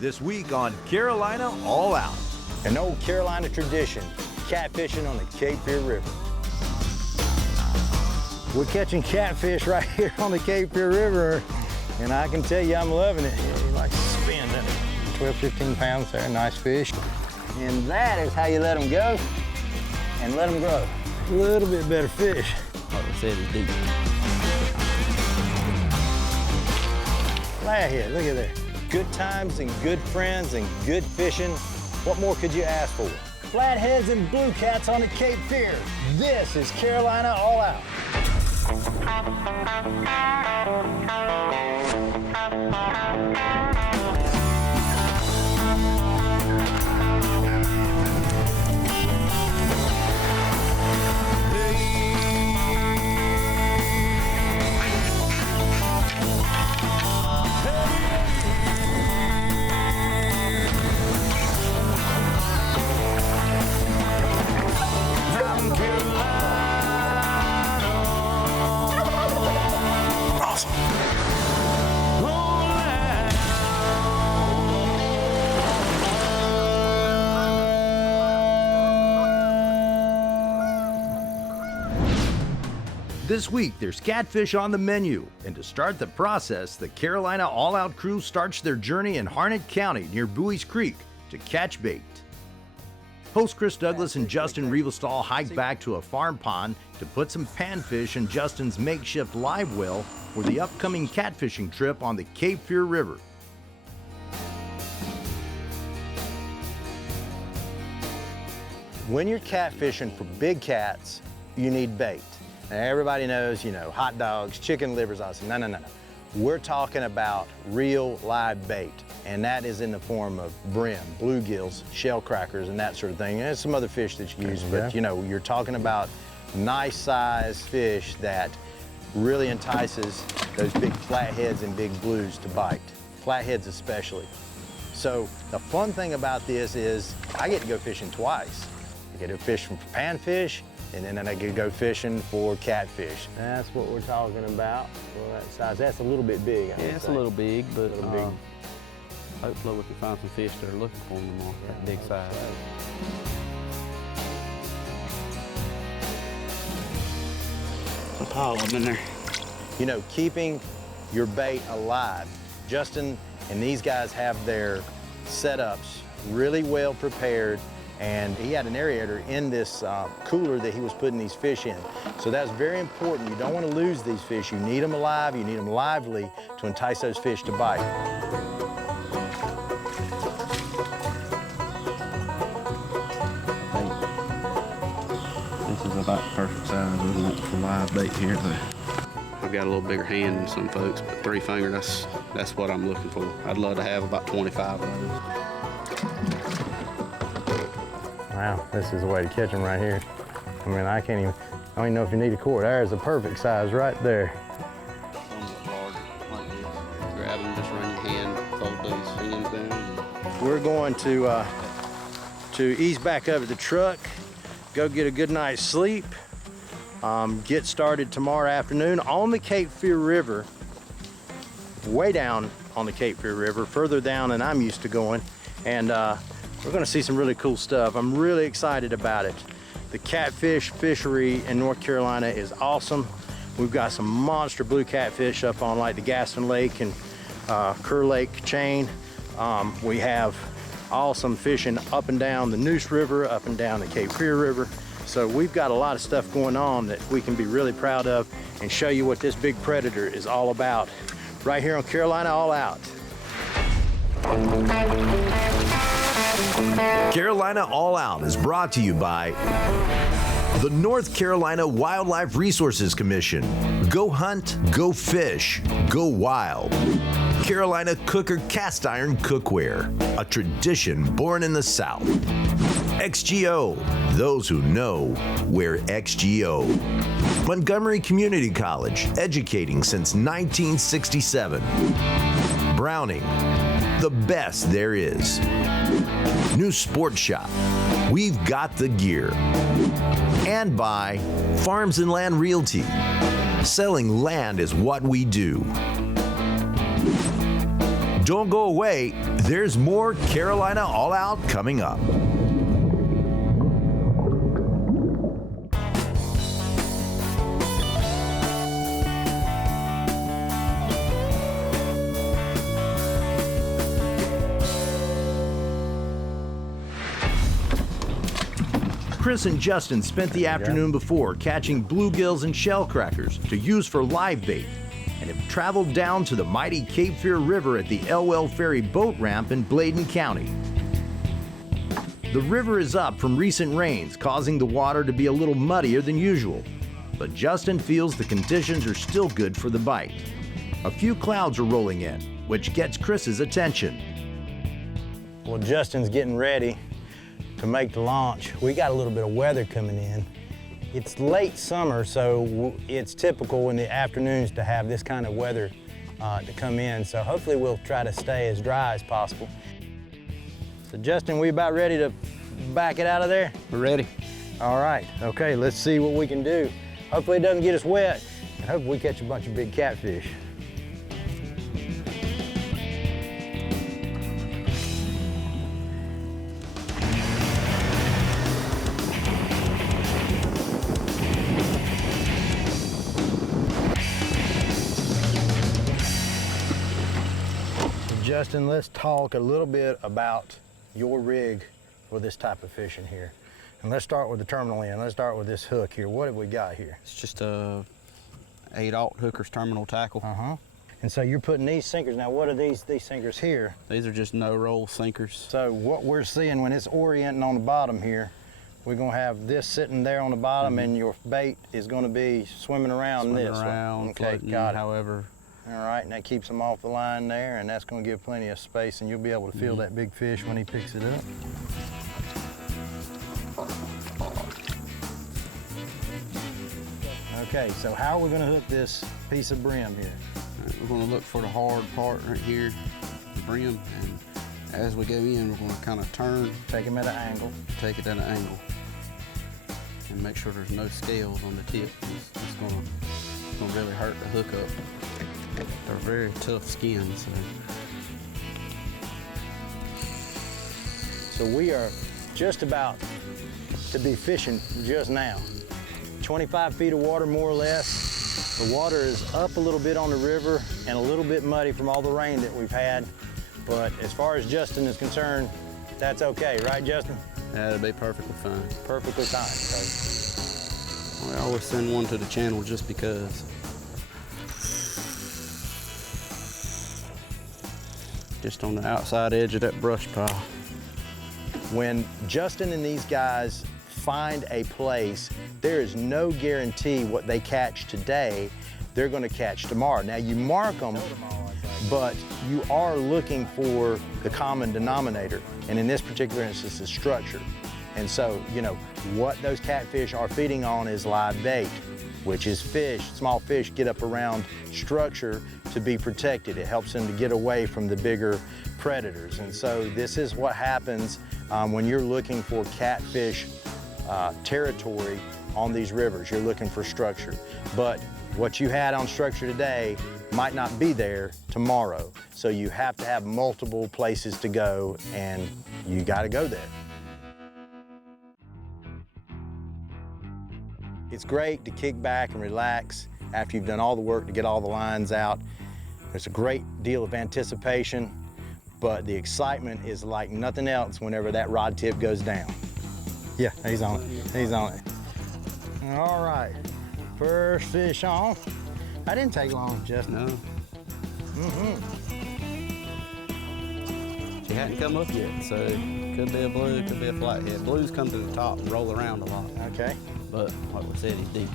This week on Carolina All Out. An old Carolina tradition, catfishing on the Cape Fear River. We're catching catfish right here on the Cape Fear River, and I can tell you I'm loving it. Yeah, you like to spin it. 12, 15 pounds there, nice fish. And that is how you let them go and let them grow. A little bit better fish. Like I said, it's deep. Flathead, look at there. Good times and good friends and good fishing. What more could you ask for? Flatheads and blue cats on the Cape Fear. This is Carolina All Out. This week, there's catfish on the menu, and to start the process, the Carolina All Out crew starts their journey in Harnett County near Bowie's Creek to catch bait. Host Chris Douglas and Justin Riewhestahl hike back to a farm pond to put some panfish in Justin's makeshift live well for the upcoming catfishing trip on the Cape Fear River. When you're catfishing for big cats, you need bait. Now, everybody knows, hot dogs, chicken livers. I said, no. We're talking about real live bait, and that is in the form of brim, bluegills, shell crackers, and that sort of thing. And there's some other fish that you use, but you're talking about nice size fish that really entices those big flatheads and big blues to bite, flatheads especially. So the fun thing about this is I get to go fishing twice. I get to fish for panfish, and then I could go fishing for catfish. That's what we're talking about. Well, that size, that's a little bit big. Yeah, it's a little big, but hopefully we can find some fish that are looking for them on that big size. A pile of them in there. Keeping your bait alive. Justin and these guys have their setups really well prepared, and he had an aerator in this cooler that he was putting these fish in. So that's very important. You don't want to lose these fish. You need them alive, you need them lively to entice those fish to bite. This is about the perfect size we want for live bait here. I've got a little bigger hand than some folks, but 3-finger, that's what I'm looking for. I'd love to have about 25 of those. Wow, this is the way to catch them right here. I mean, I don't even know if you need a cord. There's a perfect size right there. Somewhat larger, like this. Grab them, just run your hand, fold these fins down. We're going to ease back up at the truck, go get a good night's sleep, get started tomorrow afternoon on the Cape Fear River, way down on the Cape Fear River, further down than I'm used to going, and we're gonna see some really cool stuff. I'm really excited about it. The catfish fishery in North Carolina is awesome. We've got some monster blue catfish up on like the Gaston Lake and Kerr Lake chain. We have awesome fishing up and down the Neuse River, up and down the Cape Fear River. So we've got a lot of stuff going on that we can be really proud of and show you what this big predator is all about right here on Carolina All Out. Carolina All Out is brought to you by the North Carolina Wildlife Resources Commission. Go hunt, go fish, go wild. Carolina Cooker Cast Iron Cookware, a tradition born in the South. XGO, those who know wear XGO. Montgomery Community College, educating since 1967. Browning, the best there is. New Sports Shop, we've got the gear. And by Farms and Land Realty, selling land is what we do. Don't go away, There's more Carolina All Out coming up. Chris and Justin spent the afternoon before catching bluegills and shellcrackers to use for live bait and have traveled down to the mighty Cape Fear River at the Elwell Ferry boat ramp in Bladen County. The river is up from recent rains, causing the water to be a little muddier than usual, but Justin feels the conditions are still good for the bite. A few clouds are rolling in, which gets Chris's attention. Well, Justin's getting ready to make the launch. We got a little bit of weather coming in. It's late summer, so it's typical in the afternoons to have this kind of weather to come in. So hopefully we'll try to stay as dry as possible. So Justin, we about ready to back it out of there? We're ready. All right, okay, let's see what we can do. Hopefully it doesn't get us wet, and hopefully we catch a bunch of big catfish. Justin, let's talk a little bit about your rig for this type of fishing here. And let's start with the terminal end. Let's start with this hook here. What have we got here? It's just a 8/0 Hooker's terminal tackle. And so you're putting these sinkers. Now, what are these sinkers here? These are just no-roll sinkers. So what we're seeing when it's orienting on the bottom here, we're gonna have this sitting there on the bottom, and your bait is gonna be swimming around this. Around, okay, floating, got it. however. All right, and that keeps them off the line there, and that's gonna give plenty of space, and you'll be able to feel that big fish when he picks it up. Okay, so how are we gonna hook this piece of brim here? We're gonna look for the hard part right here, the brim, and as we go in, we're gonna kind of turn. Take him at an angle. Take it at an angle. And make sure there's no scales on the tip. It's gonna really hurt the hook up. They're very tough skins. So we are just about to be fishing just now. 25 feet of water, more or less. The water is up a little bit on the river and a little bit muddy from all the rain that we've had. But as far as Justin is concerned, that's okay, right, Justin? That'll be perfectly fine. Perfectly fine. So. We always send one to the channel just because. Just on the outside edge of that brush pile. When Justin and these guys find a place, there is no guarantee what they catch today, they're gonna catch tomorrow. Now you mark them, but you are looking for the common denominator. And in this particular instance, it's structure. And so, you know, what those catfish are feeding on is live bait, which is fish. Small fish get up around structure to be protected. It helps them to get away from the bigger predators. And so this is what happens when you're looking for catfish territory on these rivers. You're looking for structure. But what you had on structure today might not be there tomorrow. So you have to have multiple places to go, and you gotta go there. It's great to kick back and relax after you've done all the work to get all the lines out. There's a great deal of anticipation, but the excitement is like nothing else whenever that rod tip goes down. Yeah, he's on it. He's on it. All right, first fish on. That didn't take long, Justin. No. She hadn't come up yet, so could be a blue, could be a flathead. Blues come to the top and roll around a lot. Okay. But like we said, he's deep.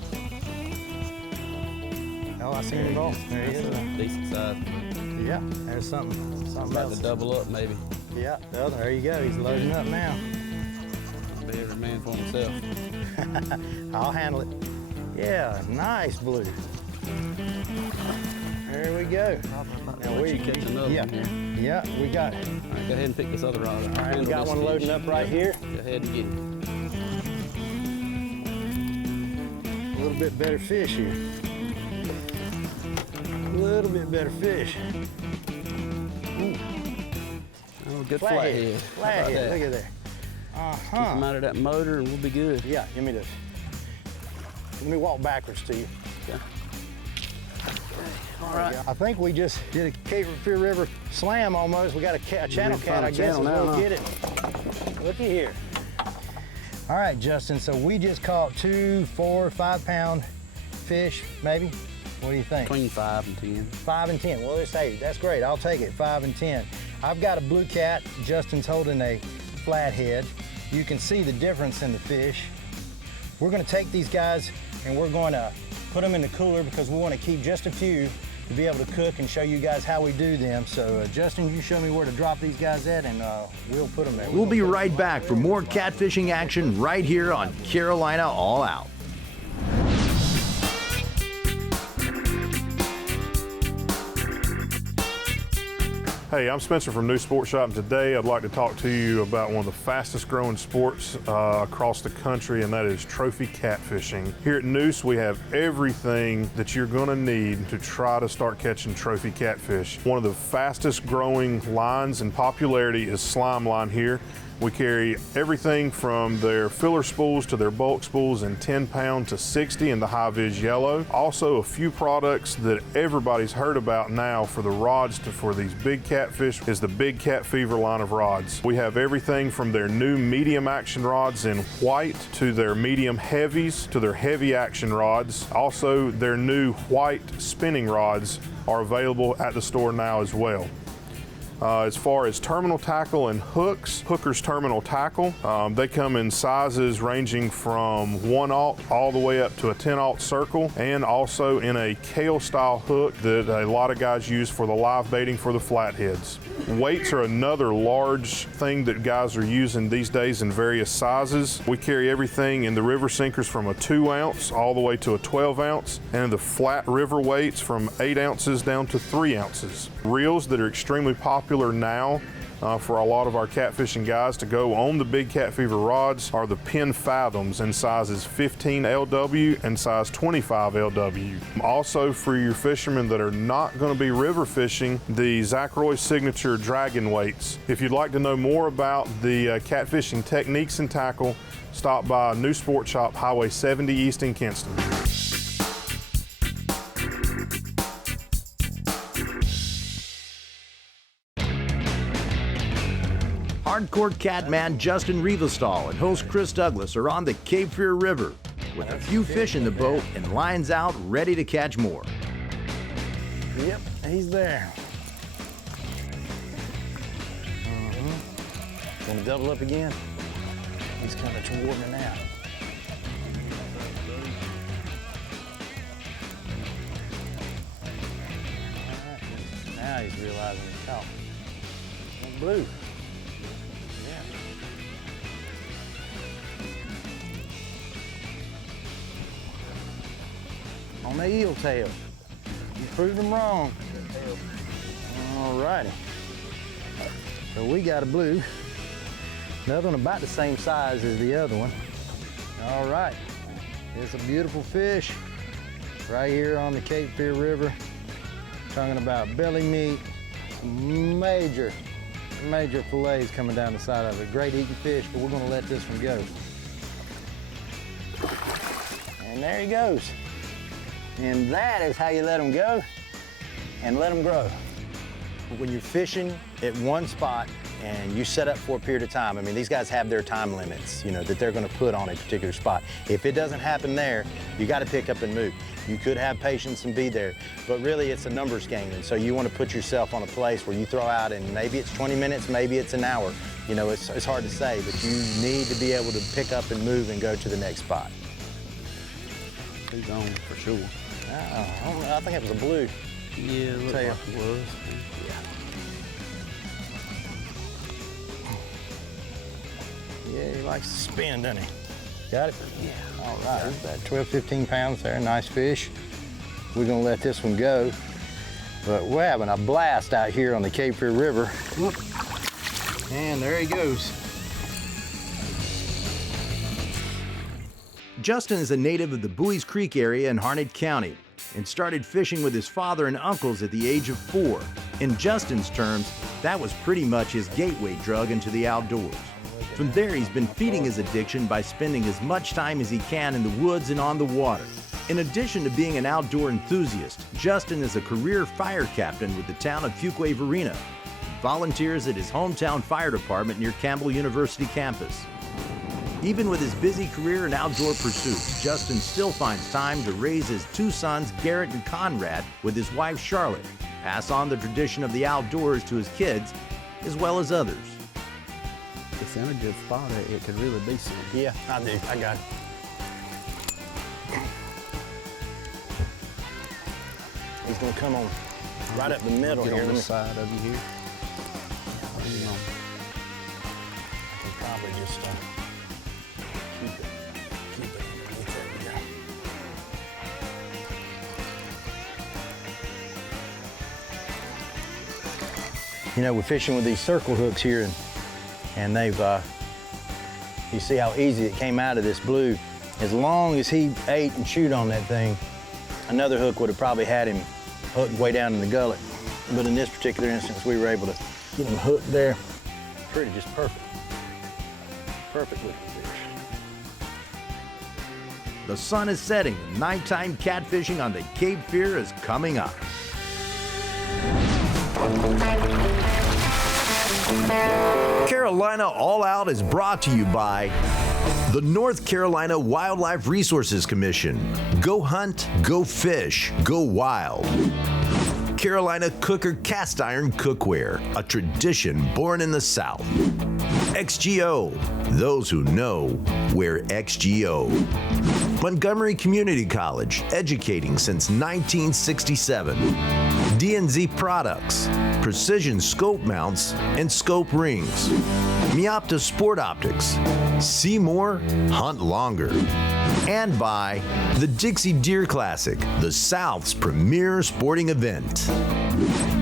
Oh, I see him go. There he is. Decent size. Yeah, there's something About else. to double up, maybe. Yeah, the other, there you go. He's loading up now. Be every man for himself. I'll handle it. Yeah, nice blue. There we go. Now we catch another one here. Yeah, we got it. All right, go ahead and pick this other rod up. All right, we got one loading up right here. Go ahead and get it. A little bit better fish here. A little bit better fish. Oh, Oh, good Flathead. flathead. Flathead, look at there. Keep them out of that motor and we'll be good. Yeah, give me this. Let me walk backwards to you. Yeah. All right. I think we just did a Cape Fear River slam almost. We got a channel cat, I guess, is we'll get it. Looky here. All right, Justin, so we just caught 2, 4, 5 pound fish, maybe? What do you think? Between 5 and 10. 5 and 10, well, it's 8. That's great, I'll take it, 5 and 10. I've got a blue cat, Justin's holding a flathead. You can see the difference in the fish. We're gonna take these guys and we're gonna put them in the cooler because we wanna keep just a few to be able to cook and show you guys how we do them. So Justin, you show me where to drop these guys at and we'll put them there. We'll be right back for more catfishing action right here on Carolina All Out. Hey, I'm Spencer from New Sport Shop, and today I'd like to talk to you about one of the fastest growing sports across the country, and that is trophy catfishing. Here at Noose, we have everything that you're gonna need to try to start catching trophy catfish. One of the fastest growing lines in popularity is slime line here. We carry everything from their filler spools to their bulk spools in 10 pound to 60 in the high vis yellow. Also a few products that everybody's heard about now for the rods for these big catfish is the Big Cat Fever line of rods. We have everything from their new medium action rods in white to their medium heavies to their heavy action rods. Also their new white spinning rods are available at the store now as well. As far as terminal tackle and hooks, Hooker's terminal tackle, they come in sizes ranging from 1/0 all the way up to a 10/0 circle, and also in a CAO style hook that a lot of guys use for the live baiting for the flatheads. Weights are another large thing that guys are using these days in various sizes. We carry everything in the river sinkers from a 2 ounce all the way to a 12 ounce, and the flat river weights from 8 ounces down to 3 ounces. Reels that are extremely popular now for a lot of our catfishing guys to go on the Big Cat Fever rods are the Pin Fathoms in sizes 15 LW and size 25 LW. Also for your fishermen that are not going to be river fishing, the Zachroy Signature Dragon weights. If you'd like to know more about the catfishing techniques and tackle, stop by New Sport Shop, Highway 70 East in Kinston. Hardcore catman Justin Riewhestahl and host Chris Douglas are on the Cape Fear River with a few fish in the boat and lines out ready to catch more. Yep, he's there. Want to double up again? He's coming toward me now. All right. Now he's realizing he's caught. Blue. On the eel tail. You proved them wrong. All righty. So we got a blue. Another one about the same size as the other one. All right. It's a beautiful fish right here on the Cape Fear River. Talking about belly meat, major fillets coming down the side of it. Great eating fish, but we're gonna let this one go. And there he goes. And that is how you let them go and let them grow. When you're fishing at one spot and you set up for a period of time, I mean, these guys have their time limits, you know, that they're gonna put on a particular spot. If it doesn't happen there, you gotta pick up and move. You could have patience and be there, but really it's a numbers game. And so you wanna put yourself on a place where you throw out and maybe it's 20 minutes, maybe it's an hour. You know, it's hard to say, but you need to be able to pick up and move and go to the next spot. He's on for sure. I think it was a blue. Yeah, it looked like it was. Yeah, he likes to spin, doesn't he? Got it? Yeah. All right, about 12, 15 pounds there, nice fish. We're gonna let this one go. But we're having a blast out here on the Cape Fear River. And there he goes. Justin is a native of the Buies Creek area in Harnett County and started fishing with his father and uncles at the age of 4. In Justin's terms, That was pretty much his gateway drug into the outdoors. From there, he's been feeding his addiction by spending as much time as he can in the woods and on the water. In addition to being an outdoor enthusiast, Justin is a career fire captain with the town of Fuquay-Varina. Volunteers at his hometown fire department near Campbell University campus. Even with his busy career and outdoor pursuits, Justin still finds time to raise his two sons, Garrett and Conrad, with his wife, Charlotte, pass on the tradition of the outdoors to his kids, as well as others. It's in a good spot. It could really be something. Yeah, I do. I got it. He's gonna come on right up the middle Get here. on the side of you here. I can probably just keep it underneath. There we go. You know, we're fishing with these circle hooks here, and they've, you see how easy it came out of this blue. As long as he ate and chewed on that thing, another hook would have probably had him hooked way down in the gullet. But in this particular instance, we were able to get him hooked there. Pretty, just perfect. Perfect looking fish. The sun is setting, and nighttime catfishing on the Cape Fear is coming up. Carolina All Out is brought to you by the North Carolina Wildlife Resources Commission. Go hunt, go fish, go wild. Carolina Cooker Cast Iron Cookware, a tradition born in the South. XGO, those who know wear XGO. Montgomery Community College, educating since 1967. D&Z Products, precision scope mounts and scope rings. Miopta Sport Optics, see more, hunt longer. And by the Dixie Deer Classic, the South's premier sporting event.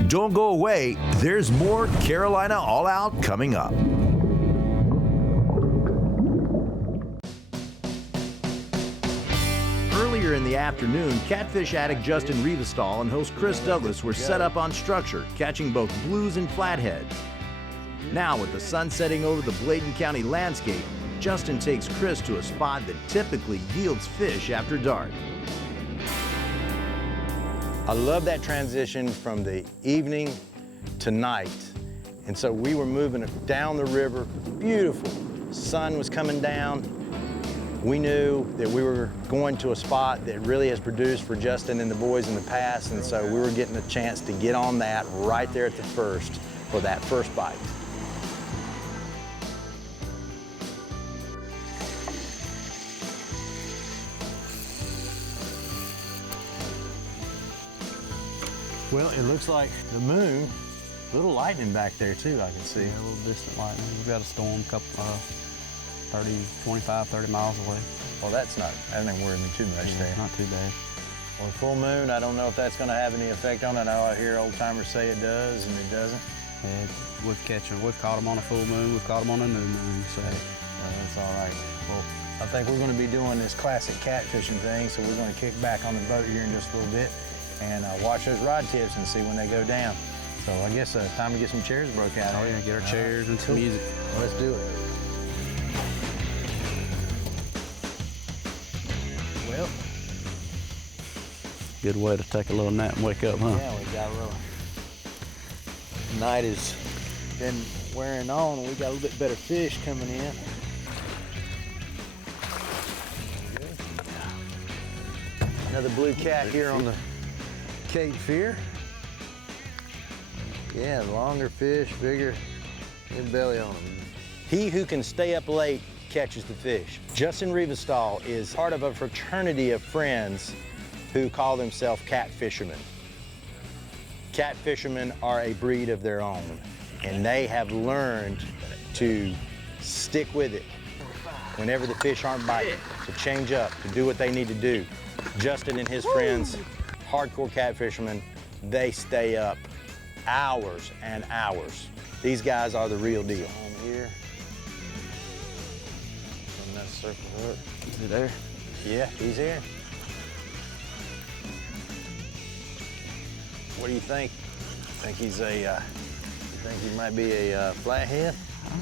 Don't go away, there's more Carolina All Out coming up. Earlier in the afternoon, catfish addict Justin Riewhestahl and host Chris Douglas were set up on structure, catching both blues and flatheads. Now, with the sun setting over the Bladen County landscape, Justin takes Chris to a spot that typically yields fish after dark. I love that transition from the evening to night. And so we were moving down the river, beautiful. Sun was coming down. We knew that we were going to a spot that really has produced for Justin and the boys in the past, and so we were getting a chance to get on that right there at the first for that first bite. Well, it looks like the moon, a little lightning back there too, I can see. Yeah, a little distant lightning. We've got a storm, 25, 30 miles away. Well, that ain't worrying me too much there. Not too bad. Well, full moon, I don't know if that's gonna have any effect on it. I know I hear old timers say it does and it doesn't. Yeah, we've caught them on a full moon, we've caught them on a new moon, so. That's all right. Well, I think we're gonna be doing this classic catfishing thing, so we're gonna kick back on the boat here in just a little bit and watch those rod tips and see when they go down. So I guess time to get some chairs broke out. Oh yeah, get our chairs and some music. Well, let's do it. Well, Good way to take a little nap and wake up, huh? yeah, we got a little. Night has been wearing on, and we got a little bit better fish coming in. Another blue cat here on the Cape Fear. Yeah, longer fish, bigger, good belly on them. He who can stay up late catches the fish. Justin Riewhestahl is part of a fraternity of friends who call themselves catfishermen. Catfishermen are a breed of their own, and they have learned to stick with it whenever the fish aren't biting, to change up, to do what they need to do. Justin and his friends, hardcore catfishermen, they stay up hours and hours. These guys are the real deal. On here, on that circle hook. Is he there? Yeah, he's here. What do you think? Think he's a think he might be a flathead.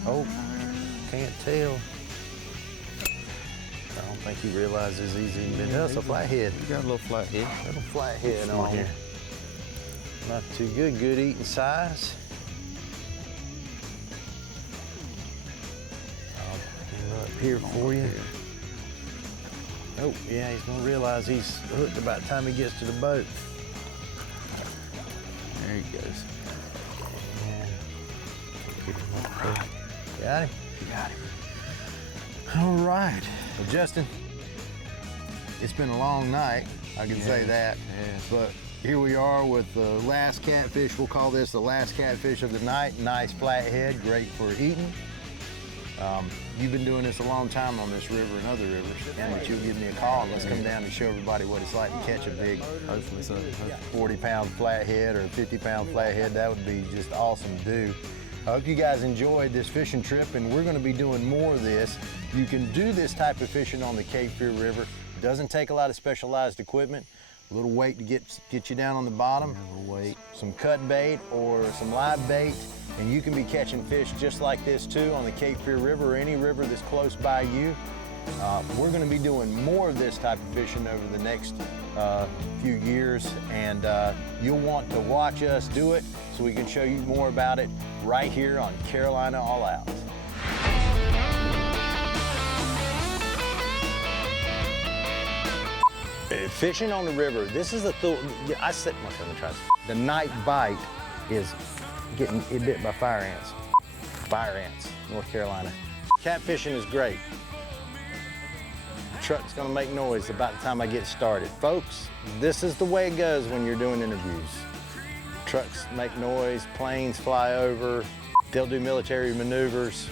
Oh, can't tell. I don't think he realizes he's even been. That's a flathead. You got a little flathead. Little flathead on here. Not too good. Good eating size. I'll get him up here for you. Oh, yeah, he's gonna realize he's hooked about the time he gets to the boat. There he goes. Got him? Got him. All right. Well, Justin, it's been a long night, I can say that. But here we are with the last catfish. We'll call this the last catfish of the night. Nice flathead, great for eating. You've been doing this a long time on this river and other rivers. But you'll give me a call and let's come down and show everybody what it's like to catch a big, hopefully 40-pound flathead or 50-pound flathead. That would be just awesome to do. I hope you guys enjoyed this fishing trip, and we're going to be doing more of this. You can do this type of fishing on the Cape Fear River. It doesn't take a lot of specialized equipment. A little weight to get you down on the bottom. A little weight, some cut bait or some live bait, and you can be catching fish just like this too on the Cape Fear River or any river that's close by you. We're going to be doing more of this type of fishing over the next few years, and you'll want to watch us do it so we can show you more about it right here on Carolina All Out. Fishing on the river, this is the night bite is getting bit by fire ants. Fire ants, North Carolina. Catfishing is great. The truck's gonna make noise about the time I get started. Folks, this is the way it goes when you're doing interviews. Trucks make noise, planes fly over, they'll do military maneuvers.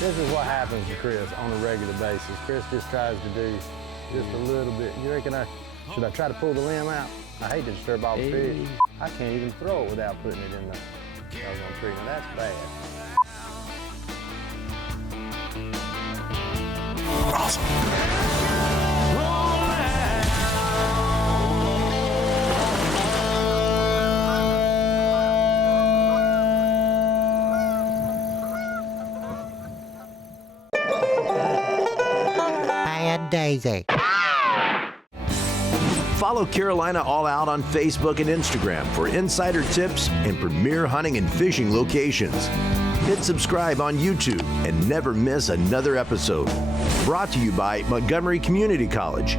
This is what happens to Chris on a regular basis. Chris just tries to do just a little bit. You reckon should I try to pull the limb out? I hate to disturb all the fish. I can't even throw it without putting it in the doggone tree. Now that's bad. Awesome. Daisy. Follow Carolina All Out on Facebook and Instagram for insider tips and premier hunting and fishing locations. Hit subscribe on YouTube and never miss another episode. Brought to you by Montgomery Community College,